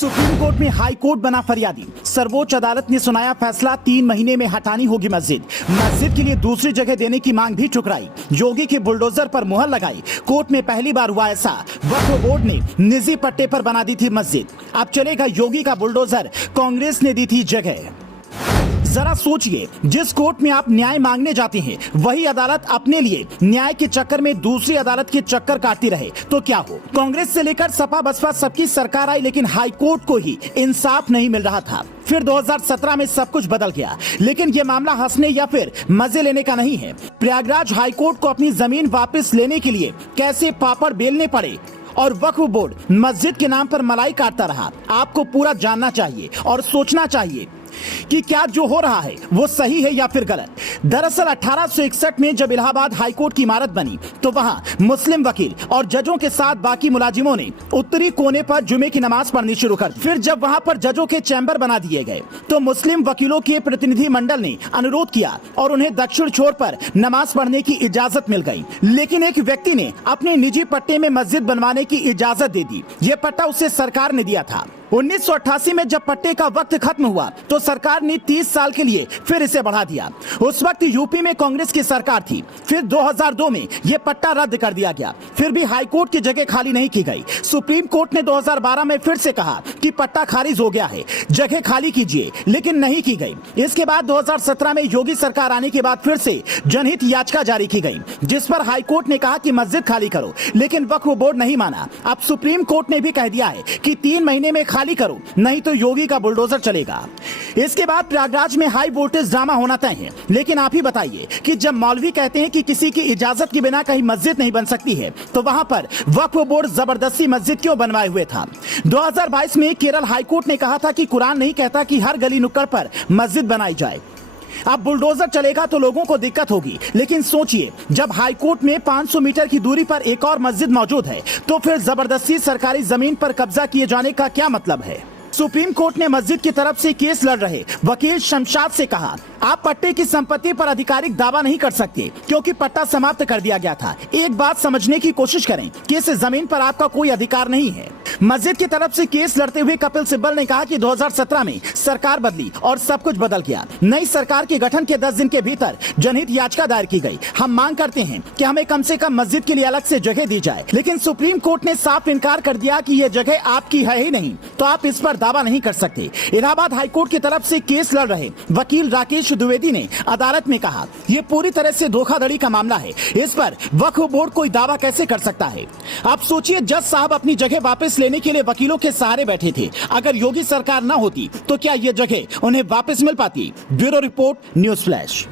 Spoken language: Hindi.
सुप्रीम कोर्ट में हाई कोर्ट बना फरियादी। सर्वोच्च अदालत ने सुनाया फैसला, 3 महीने में हटानी होगी मस्जिद के लिए दूसरी जगह देने की मांग भी ठुकराई। योगी के बुलडोजर पर मुहर लगाई। कोर्ट में पहली बार हुआ ऐसा, वक्फ बोर्ड ने निजी पट्टे पर बना दी थी मस्जिद। अब चलेगा योगी का बुलडोजर, कांग्रेस ने दी थी जगह। जरा सोचिए, जिस कोर्ट में आप न्याय मांगने जाते हैं वही अदालत अपने लिए न्याय के चक्कर में दूसरी अदालत के चक्कर काटती रहे तो क्या हो। कांग्रेस से लेकर सपा बसपा सबकी सरकार आई, लेकिन हाई कोर्ट को ही इंसाफ नहीं मिल रहा था। फिर 2017 में सब कुछ बदल गया, लेकिन ये मामला हंसने या फिर मजे लेने का नहीं है। प्रयागराज हाई कोर्ट को अपनी जमीन वापस लेने के लिए कैसे पापड़ बेलने पड़े और वक्फ बोर्ड मस्जिद के नाम पर मलाई काटता रहा। आपको पूरा जानना चाहिए और सोचना चाहिए कि क्या जो हो रहा है वो सही है या फिर गलत। दरअसल 1861 में जब इलाहाबाद हाईकोर्ट की इमारत बनी तो वहां मुस्लिम वकील और जजों के साथ बाकी मुलाजिमों ने उत्तरी कोने पर जुमे की नमाज पढ़नी शुरू कर दी। फिर जब वहां पर जजों के चैम्बर बना दिए गए तो मुस्लिम वकीलों के प्रतिनिधि मंडल ने अनुरोध किया और उन्हें दक्षिण छोर पर नमाज पढ़ने की इजाजत मिल गई। लेकिन एक व्यक्ति ने अपने निजी पट्टे में मस्जिद बनवाने की इजाजत दे दी। ये पट्टा उसे सरकार ने दिया था। 1988 में जब पट्टे का वक्त खत्म हुआ तो सरकार ने 30 साल के लिए फिर इसे बढ़ा दिया। उस वक्त यूपी में कांग्रेस की सरकार थी। फिर 2002 में यह पट्टा रद्द कर दिया गया। फिर भी हाई कोर्ट की जगह खाली नहीं की गई। सुप्रीम कोर्ट ने 2012 में फिर से कहा कि पट्टा खारिज हो गया है, जगह खाली कीजिए, लेकिन नहीं की गई। इसके बाद 2017 में योगी सरकार आने के बाद फिर से जनहित याचिका जारी की गई, जिस पर हाई कोर्ट ने कहा कि मस्जिद खाली करो, लेकिन वक्फ बोर्ड नहीं माना। अब सुप्रीम कोर्ट ने भी कह दिया है कि 3 महीने में खाली करो, नहीं तो योगी का बुलडोजर चलेगा। इसके बाद प्रयागराज में हाई वोल्टेज ड्रामा होना तय है। लेकिन आप ही बताइए कि जब मौलवी कहते हैं कि किसी की इजाजत के बिना कहीं मस्जिद नहीं बन सकती है, तो वहां पर वक्फ बोर्ड जबरदस्ती मस्जिद क्यों बनवाए हुए था। 2022 में केरल हाईकोर्ट ने कहा था कि कुरान नहीं कहता कि हर गली नुक्कड़ पर मस्जिद बनाई जाए। अब बुलडोजर चलेगा तो लोगों को दिक्कत होगी, लेकिन सोचिए, जब हाई कोर्ट में 500 मीटर की दूरी पर एक और मस्जिद मौजूद है तो फिर जबरदस्ती सरकारी जमीन पर कब्जा किए जाने का क्या मतलब है। सुप्रीम कोर्ट ने मस्जिद की तरफ से केस लड़ रहे वकील शमशाद से कहा, आप पट्टे की संपत्ति पर आधिकारिक दावा नहीं कर सकते क्योंकि पट्टा समाप्त कर दिया गया था। एक बात समझने की कोशिश करें कि इस जमीन पर आपका कोई अधिकार नहीं है। मस्जिद की तरफ से केस लड़ते हुए कपिल सिब्बल ने कहा कि 2017 में सरकार बदली और सब कुछ बदल गया। नई सरकार के गठन के 10 दिन के भीतर जनहित याचिका दायर की गई। हम मांग करते हैं कि हमें कम से कम मस्जिद के लिए अलग से जगह दी जाए, लेकिन सुप्रीम कोर्ट ने साफ इनकार कर दिया कि यह जगह आपकी है ही नहीं, तो आप इस पर दावा नहीं कर सकते। इलाहाबाद हाईकोर्ट की तरफ से केस लड़ रहे वकील राकेश द्विवेदी ने अदालत में कहा, यह पूरी तरह से धोखाधड़ी का मामला है, इस पर वक्फ बोर्ड कोई दावा कैसे कर सकता है। आप सोचिए, जज साहब अपनी जगह वापस लेने के लिए वकीलों के सहारे बैठे थे। अगर योगी सरकार न होती तो क्या यह जगह उन्हें वापस मिल पाती। Bureau report, news flash.